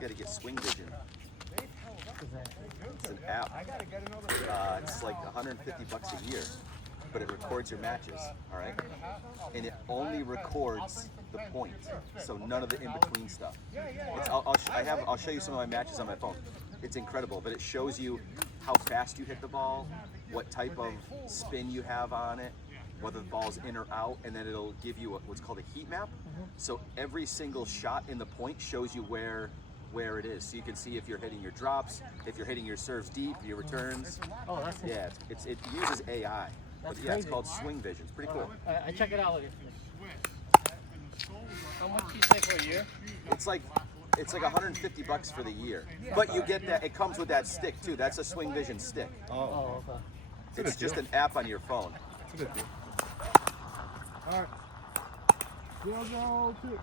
You got to get Swing Vision. It's an app. It's like $150 a year, but it records your matches. All right, and it only records the point, so none of the in-between stuff. I'll show you some of my matches on my phone. It's incredible, but it shows you how fast you hit the ball, what type of spin you have on it, whether the ball's in or out, and then it'll give you what's called a heat map. So every single shot in the point shows you where it is. So you can see if you're hitting your drops, if you're hitting your serves deep, your returns. Oh, that's yeah. It uses AI. But yeah, it's called Swing Vision. It's pretty cool. I check it out. How much do you say for a year? It's like $150 for the year. But you get that. It comes with that stick too. That's a Swing Vision stick. Oh, okay. It's just an app on your phone. It's a good deal. All right. Go, two.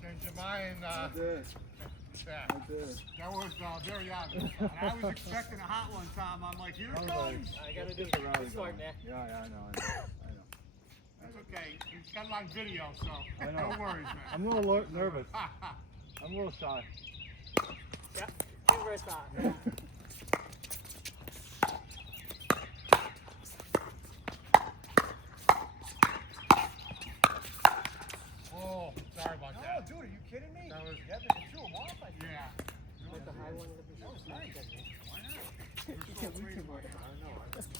Change your mind. I did. That was very obvious. And I was expecting a hot one, Tom. I'm like, here it comes. I gotta do the start now. Yeah, I know. It's okay. He's got it on video, so I know. no worries, man. I'm a little nervous. I'm a little shy. Yeah, you're very fine. Oh, sorry about that. Oh, dude, are you kidding me? That was, Yeah, but you threw him off, I think. yeah. Like the high one. That was nice. Why not?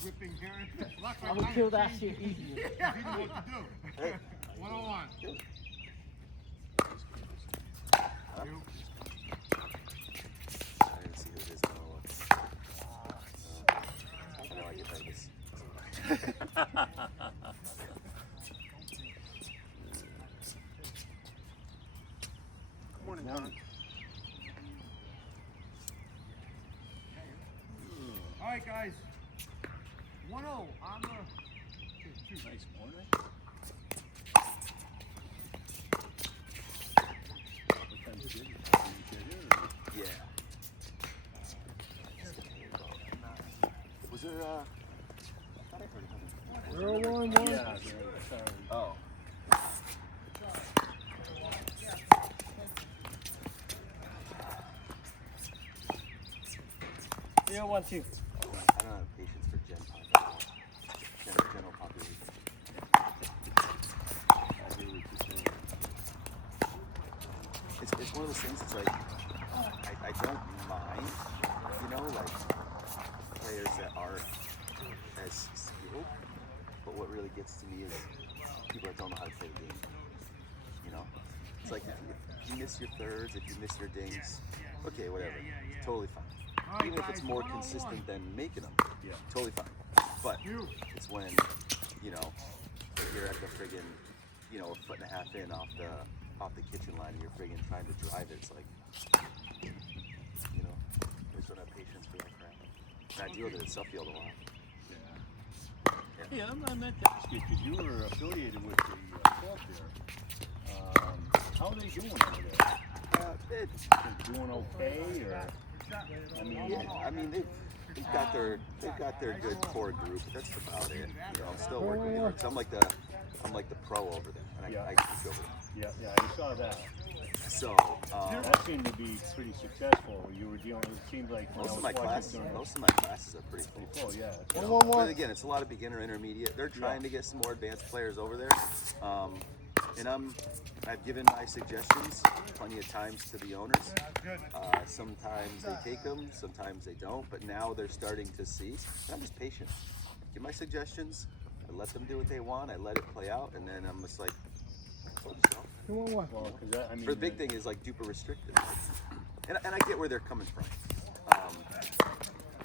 Whipping Karen. I would kill that shit easy. Yeah, he knew what to do. 101. You. I didn't see who it is. I know I get nervous. Good morning, Tom. All right, guys. 1-0 on the. Nice morning. Yeah. Was there I thought I heard another. 0-1-1. Yeah, sorry. Oh. Zero, 1, 2. I don't have patience for Gen Pop. General population. I really appreciate it. It's one of those things. It's like I don't mind, like players that aren't as skilled. But what really gets to me is people that don't know how to play the game. It's like if you miss your thirds, if you miss your dings, okay, whatever, it's totally fine. Even if it's more consistent than making them, totally fine. But it's when, you're at the friggin', a foot and a half in off the kitchen line and you're friggin' trying to drive it. It's like, I just don't have patience for that crap. And I deal with it at Suffield a lot. Yeah, I meant to ask you because you were affiliated with the club there. How are they doing over there? They doing okay, or? I mean, they've got their good core group. But that's about it. I'm still working really hard. So I'm like the pro over there, and I teach over there. Yeah, I saw that. So that seemed to be pretty successful. You were dealing. It seemed like most of my classes are pretty cool. Oh yeah. But again, it's a lot of beginner, intermediate. They're trying to get some more advanced players over there, and I've given my suggestions plenty of times to the owners. Sometimes they take them, sometimes they don't. But now they're starting to see. And I'm just patient. Give my suggestions. I let them do what they want. I let it play out, and then I'm just like, told you so. Well, I mean, the big thing is like duper restricted, and I get where they're coming from,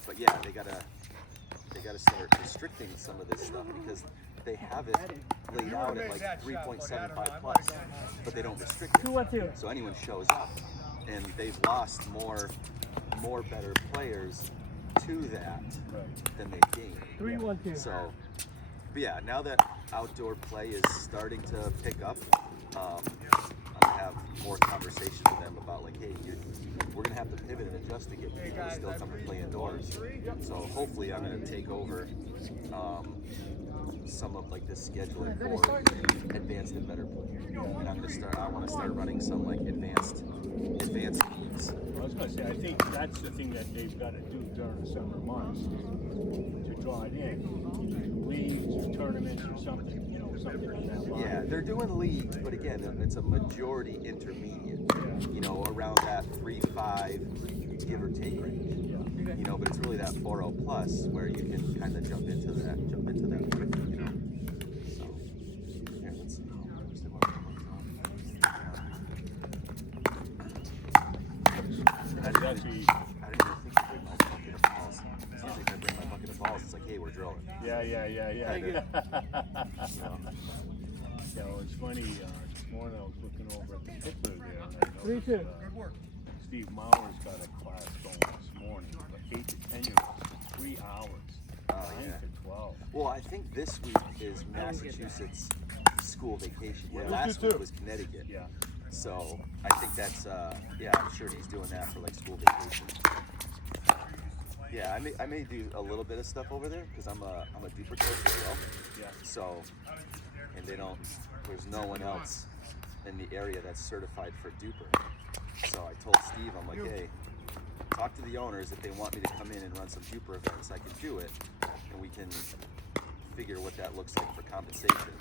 but yeah, they gotta start restricting some of this stuff because they have it laid out at like 3.75 plus, but they don't restrict it. 2, 1, 2. So anyone shows up, and they've lost more better players to that than they gained. 3, 1, 2. So, but yeah, now that outdoor play is starting to pick up, I'm gonna have more conversations with them about like, hey, we're gonna have to pivot and adjust to get people to still come and play indoors. So hopefully, I'm gonna take over some of like the scheduling for advanced and better players. And I want to start running some like advanced leagues. I was going to say, I think that's the thing that they've got to do during the summer months to draw it in. Leagues or tournaments or something, you know, something like that line. Yeah, they're doing leagues, but again, it's a majority intermediate. You know, around that 3-5 give or take range. You know, but it's really that 4-0 plus where you can kind of jump into that quickly, you know. So, here, let's see. That's actually, I didn't even think to bring my bucket of balls. It's usually if I bring my bucket of balls, it's like, hey, we're drilling. yeah. So, Yeah, well, it's funny, this morning I was looking over at the Pittsburgh there, and I 3-2. noticed, Steve Mauer's got a class going this morning, for 8 to 10 year olds, 3 hours, 9 to 12. well, I think this week is Massachusetts school vacation. Yeah, last week was Connecticut. Yeah. So I think that's I'm sure he's doing that for like school vacation. Yeah, I may do a little bit of stuff over there because I'm a duper coach as well. Yeah. So, and there's no one else in the area that's certified for duper. So I told Steve, I'm like, hey, talk to the owners if they want me to come in and run some duper events, I can do it, and we can figure what that looks like for compensation.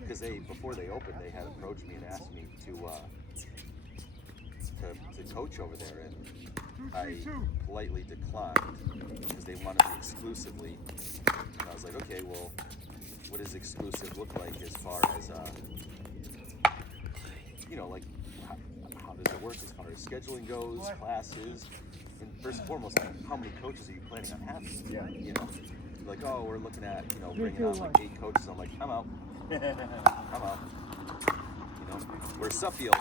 Because before they opened, they had approached me and asked me to coach over there, and I politely declined because they wanted me exclusively. And I was like, okay, well, what does exclusive look like as far as you know, like how does it work as far as scheduling goes, classes, and first and foremost, how many coaches are you planning on having? Yeah. You know, like, oh, we're looking at, you know, bringing on like 8 coaches. I'm like, I'm out. I'm out. You know, whereas Suffield,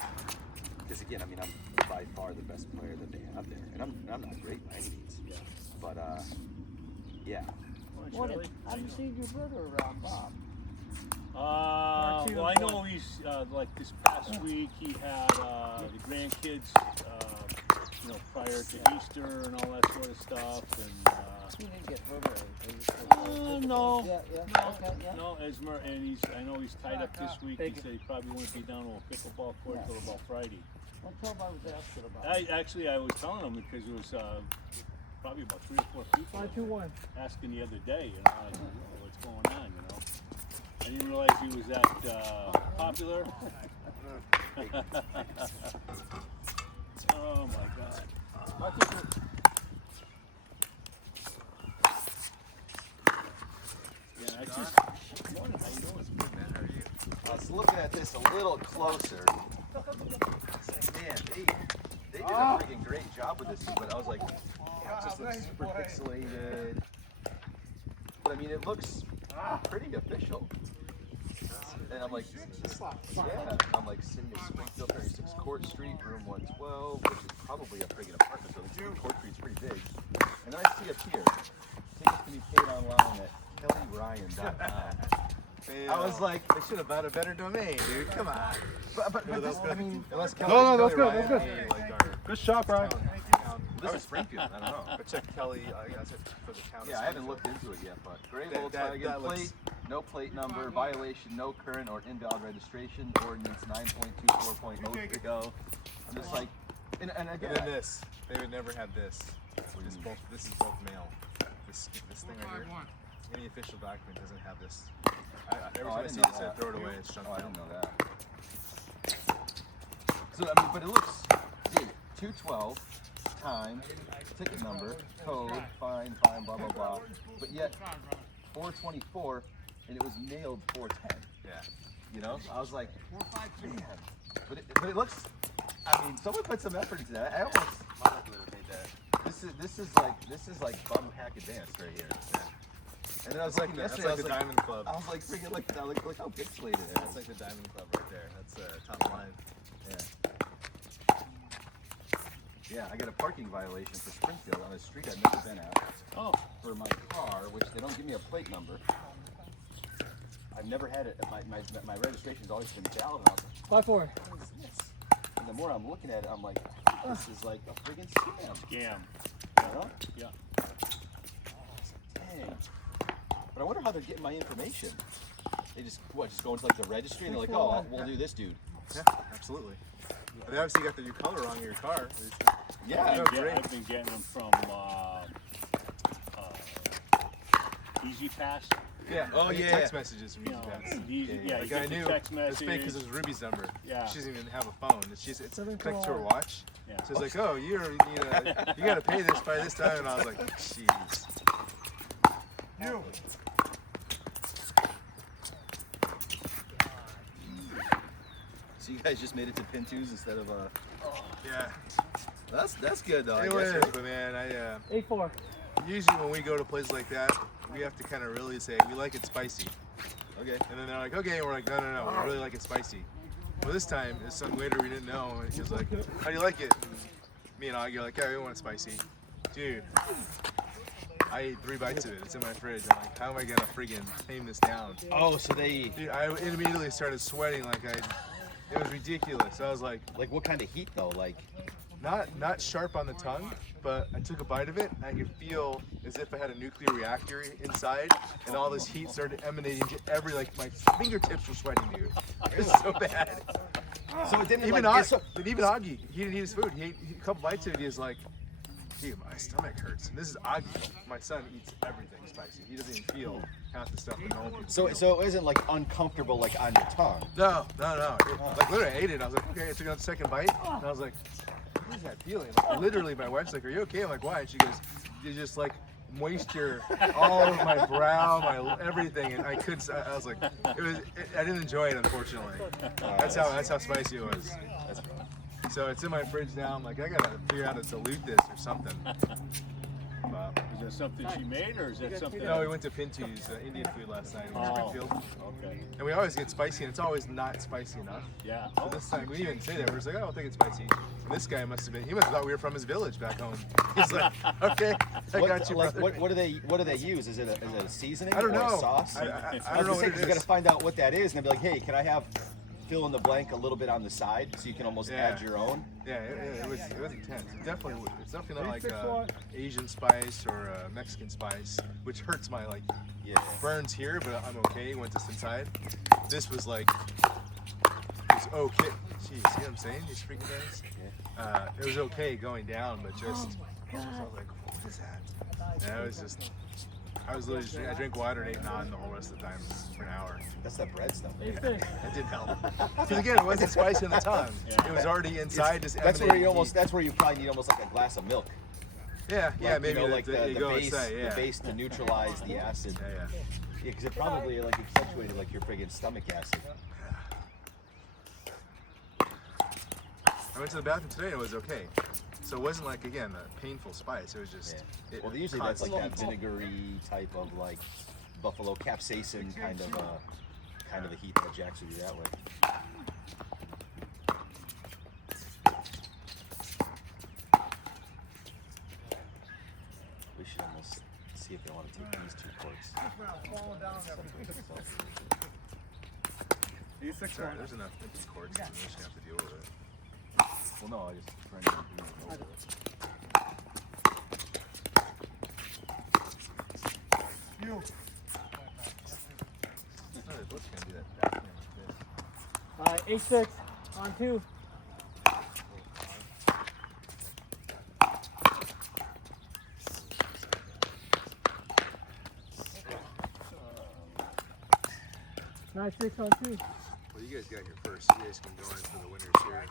because again, I mean, I'm by far the best player that they have there, and I'm not great by any means. Yeah. But yeah. What is, how do you see your brother around, Bob? Well, I know he's like this past week he had the grandkids, you know, prior to Easter and all that sort of stuff, and He didn't get hurt or anything. no, Yeah, yeah. no, Okay, yeah. no, Esmer, and I know he's tied up this week. He Thank you. said he probably won't be down to a pickleball court till about Friday. Well, tell him I was asking about it. I was telling him because it was probably about 3 or 4 people 5-2-1. asking the other day, you know, like, oh, what's going on, you know. I didn't realize he was that popular. Oh my God. Yeah, I just, morning, how you doing? Good, man, how are you? I was looking at this a little closer. I was like, man, they did a freaking great job with this thing, but I was like, yeah, it just looks super pixelated. But I mean, it looks pretty official. And I'm like, yeah, I'm like City of Springfield, 36 Court Street, room 112, which is probably a friggin' apartment building. Court Street's pretty big. And then I see up here, tickets can be paid online at kellyryan.com. I was like, They should have bought a better domain, dude. Come on. but this, I mean, unless Kelly, No, that's Kelly good. That's Ryan, good. Like our Good shot, Brian. This is Springfield, I don't know. But check Kelly, I guess for the town. Yeah, I haven't looked into it yet, but gray That- Volkswagen that looks- plate, no plate number, violation, no current or invalid registration, ordinance 9.24.0 to go. I'm just like, and And again, then this, they would never have this. This is both mail. This thing right here. Any official document doesn't have this. Every time I see this, I throw it away. It's junk oh, I mail. didn't know that. So, I mean, but it looks, dude, 212, time, ticket number, code, fine, blah, blah, blah. But yet, 424, and it was mailed 410. Yeah. You know? I was like, man. But it looks, I mean, someone put some effort into that. I almost, this is like bum hack advanced right here. Yeah. And then I was looking That's yesterday, like the I was Diamond Club. like, freaking look how pixelated it That's is. like the Diamond Club right there. That's top line. Yeah. Yeah, I got a parking violation for Springfield on a street I've never been at Oh, for my car, which they don't give me a plate number. I've never had it. My registration's always been valid. And I was like, 5-4. what is this? And the more I'm looking at it, I'm like, this is like a friggin' scam. scam. You know? Yeah. Dang. But I wonder how they're getting my information. They just go into like the registry and they're like, oh, we'll do this dude. Yeah, absolutely. They obviously got the new color on your car. Yeah. I've been getting them from Easy Pass. Yeah. Oh, I get yeah. Text messages from You know, EasyPass. you Like get I the knew text it's fake because messages. it was Ruby's number. Yeah. She doesn't even have a phone. It's connected to her watch. Yeah. So it's like, oh, you got to pay this by this time, and I was like, jeez. You. So you guys just made it to pin twos instead of Yeah. That's good though. I It guess, was, right? but man, I 8-4. usually when we go to places like that, we have to kind of really say we like it spicy. Okay. And then they're like, okay, and we're like, no, we really like it spicy. Well, this time, there's some waiter we didn't know, and he was like, how do you like it? And me and Augie are like, yeah, we want it spicy. Dude, I ate 3 bites of it. It's in my fridge. I'm like, how am I gonna friggin' tame this down? Oh, so they Dude, I immediately started sweating it was ridiculous. I was like, what kind of heat though? Like not sharp on the tongue, but I took a bite of it and I could feel as if I had a nuclear reactor inside, and all this heat started emanating to my fingertips were sweating, dude. It was so bad. so it didn't Even like even Augie, he didn't eat his food. He ate a couple bites of it. He was like, dude, my stomach hurts. And this is Augie. My son eats everything spicy. He doesn't even feel half the stuff that normal people so feel. it isn't like uncomfortable like on your tongue. No. Like literally, I ate it. I was like, okay. I took another second bite, and I was like, what is that feeling? Like, literally, my wife's like, are you okay? I'm like, why? And she goes, you just like moisture all over my brow, my everything, and I couldn't. I was like, I didn't enjoy it, unfortunately. That's how spicy it was. That's fine. So it's in my fridge now. I'm like, I gotta figure out how to dilute this or something. But, Is that something she made, or is that something? no, we went to Pintu's Indian food last night in Springfield, Okay. and we always get spicy, and it's always not spicy enough. Yeah. So this time we didn't even say that. We're just like, oh, I don't think it's spicy. And this guy must have thought we were from his village back home. He's like, okay, I got you, like brother. what do they use? Is it a seasoning I don't or know. a sauce? I I don't know was what gonna say, it 'cause you gotta is. find out what that is and then be like, hey, can I have fill in the blank a little bit on the side so you can almost Yeah. add your own? Yeah, it was intense. It's definitely not like Asian spice or Mexican spice, which hurts my Yeah. burns here, but I'm okay once it's inside. This was like, it's okay. Jeez, see what I'm saying? These freaking guys. It was okay going down, but just I was like, what is that? And I was literally I drank water and ate naan the whole rest of the time for an hour. That's that bread stuff. That didn't help. Because again, it wasn't spicy on the tongue. It was already inside. Just That's where emanating you almost. heat. That's where you probably need almost like a glass of milk. Yeah, Like, maybe you know, like the go base, inside, yeah. the base to neutralize the acid. Yeah. Yeah, because it probably like accentuated like your friggin' stomach acid. I went to the bathroom today and it was okay. So it wasn't like, again, a painful spice. It was just. Yeah. It Well, usually that's like that constantly- vinegary type of like buffalo capsaicin kind of a heat that jacks with you that way. We should almost see if they want to take these 2 quarts. Sorry, there's enough empty quarts. I'm just gonna have to deal with it. Well, no, I just trying to do it over it. You. No, they're both gonna do that back end. 8-6 on 2. Nine 6 on 2. Well, you guys got here first. You guys can go in for the winners here.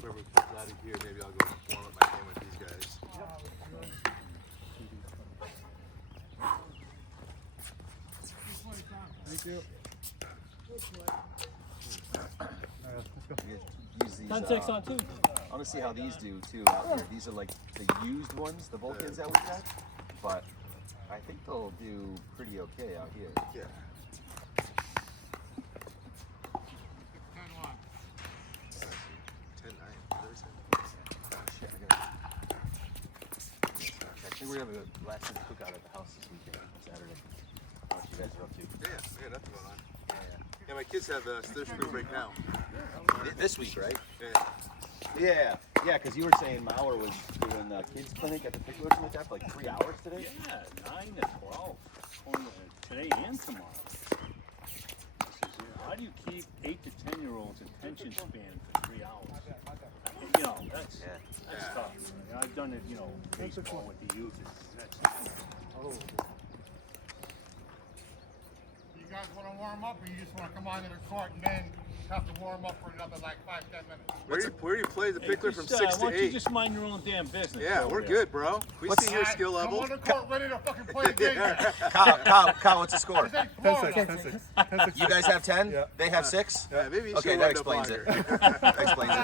Whoever comes out of here, maybe I'll go warm up my game with these guys. Thank you. Use these, 10-6 on 2. I want to see how these do too out here. These are like the used ones, the Vulcans that we got, but I think they'll do pretty okay out here. Yeah. 10-9. Shit, I think we're gonna have a last minute cookout at the house this weekend, Saturday. What you guys are up to? Yeah, we got nothing going on. Yeah, my kids have their spring break now. This week, right? Yeah. Yeah, because you were saying Mauer was doing kids clinic at the Pickler or something like that for like 3 hours today. Yeah, 9 to 12. phone today and tomorrow. I says, how do you keep 8 to 10-year-olds' attention span for 3 hours? You know, that's tough. I've done it, you know, baseball with the youth. You guys want to warm up, or you just want to come onto the court and then have to warm up for another like 5-10 minutes? Where do you play the pickler from 6 Why to don't you 8? just mind your own damn business? Yeah, over we're there? good, bro. We see your skill Come level. on the court, ready to fucking play the game. Kyle, what's the score? Say Florida. 10-6. You guys have 10? Yeah. They have 6? Yeah, maybe you Okay, should that wind up explains it. longer. That explains it.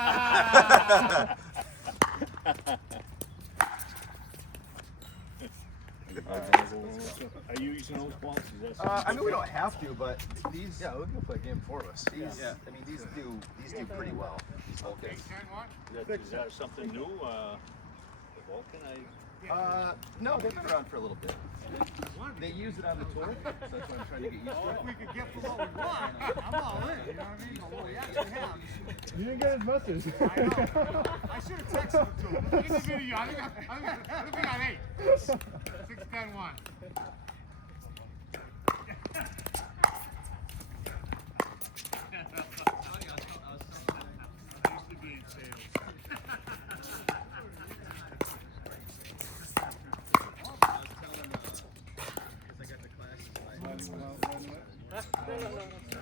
Are you using those balls? Is that I mean, we don't have to, but these. Yeah, we're gonna play a game for us. These, I mean, these do pretty well. These whole Okay. things. 10-1? Is that something new? The Vulcan, No, they've been around for a little bit. They use it on the tour, so that's why I'm trying to get used to If it. we could get for what we want, I'm all in. You know what I mean? But what we actually have. You didn't get his message. I know. I should have texted it to him. Look at the video. I think we got 8. 6-10-1. I used to be in sales.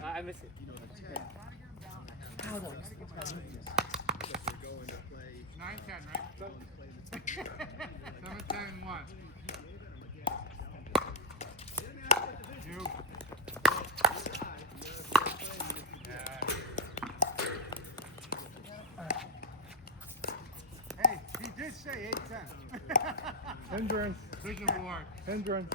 I missed it. 9-10, right? 7-10-1. You. Hey, he did say 8-10. Hindrance. Big award. Hindrance.